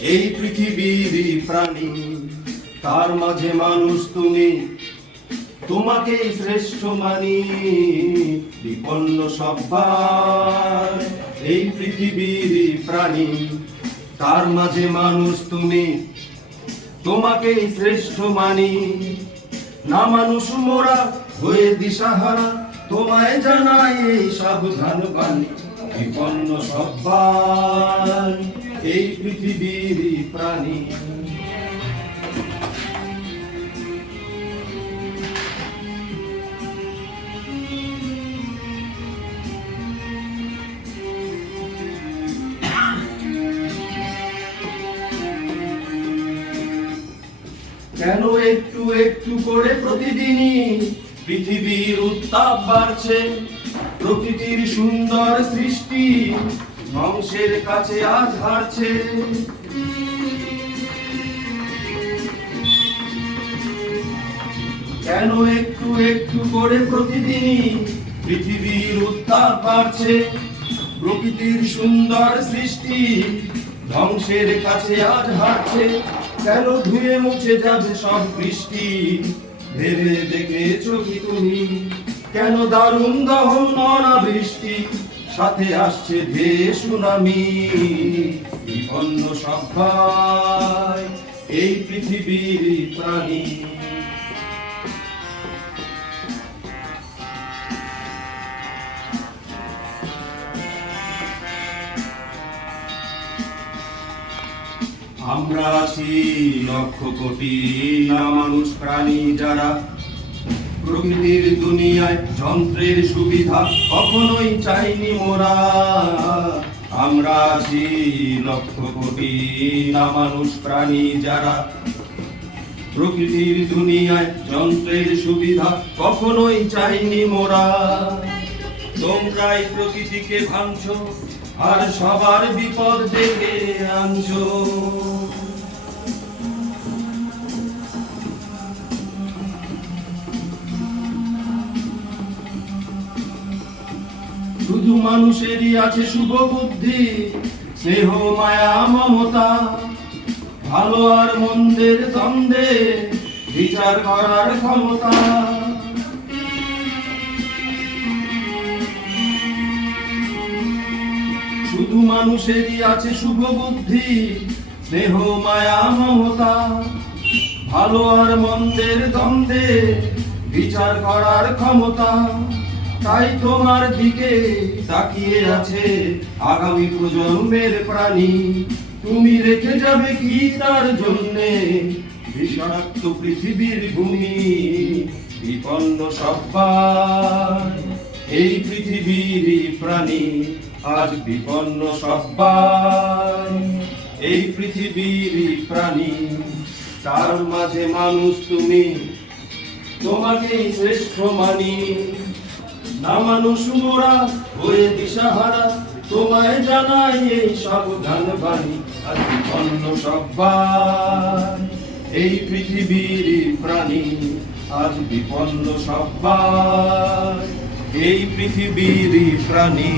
এই পৃথিবীর প্রাণী, তার মাঝে মানুষ তুমি। তোমাকে শ্রেষ্ঠ মানি, বিপন্ন সব্বার। এই পৃথিবীর প্রাণী, তার মাঝে মানুষ তুমি। তোমাকে শ্রেষ্ঠ মানি। না মানুষ মোরা হয়ে দিশাহারা, তোমায় জানাই এই সাবধান বাণী, বিপন্ন সব্বার। এই পৃথিবীর প্রাণী। কেন একটু একটু করে প্রতিদিনই পৃথিবীর উত্তাপ বাড়ছে? প্রকৃতির সুন্দর সৃষ্টি ধ্বংসের কাছে আজ হারছে। কেন একটু একটু করে প্রতিদিনই পৃথিবীর উত্তাপ বাড়ছে? প্রকৃতির সুন্দর সৃষ্টি ধ্বংসের কাছে আজ হারছে। কেন ধুয়ে মুছে যাবে সব বৃষ্টি? ভেবে দেখেছ কি তুমি? কেন দারুণ দহন বৃষ্টি সাথে আসছে ধেয়ে সুনামি, বিপন্ন সবাই এই পৃথিবীর প্রাণী। আমরা আছি লক্ষ কোটি না মানুষ প্রাণী যারা প্রকৃতির দুনিয়ায় যন্ত্রের সুবিধা কখনোই চাইনি মোরা। আমরা আছি লক্ষ কোটি না মানুষ প্রাণী যারা প্রকৃতির দুনিয়ায় যন্ত্রের সুবিধা কখনোই চাইনি মোরা। তোমরাই প্রকৃতিকে ভাঙছো আর সবার বিপদ ডেকে আনছো। শুধু মানুষেরই আছে শুভ বুদ্ধি স্নেহ, মায়া, মমতা। ভালো আর মন্দের দ্বন্দ্বে বিচার করার ক্ষমতা। শুধু মানুষেরই আছে শুভ বুদ্ধি স্নেহ, মায়া, মমতা। ভালো আর মন্দের দ্বন্দ্বে বিচার করার ক্ষমতা। তাই তোমার দিকে তাকিয়ে আছে আগামী প্রজন্মের প্রাণী। তুমি রেখে যাবে কি তার জন্যে? বিষাক্ত পৃথিবীর ভূমি, বিপন্ন সব্বার। এই পৃথিবীর প্রাণী আজ বিপন্ন সব্বার। এই পৃথিবীর প্রাণী, তার মাঝে মানুষ তুমি, তোমাকেই শ্রেষ্ঠ মানি। না মানুষ মোরা হয়ে দিশাহারা, তোমায় জানাই এই সাবধান বাণী। আজ অন্য সব্বার এই পৃথিবীর প্রাণী আজ বিপন্ন সব্বার এই পৃথিবীর প্রাণী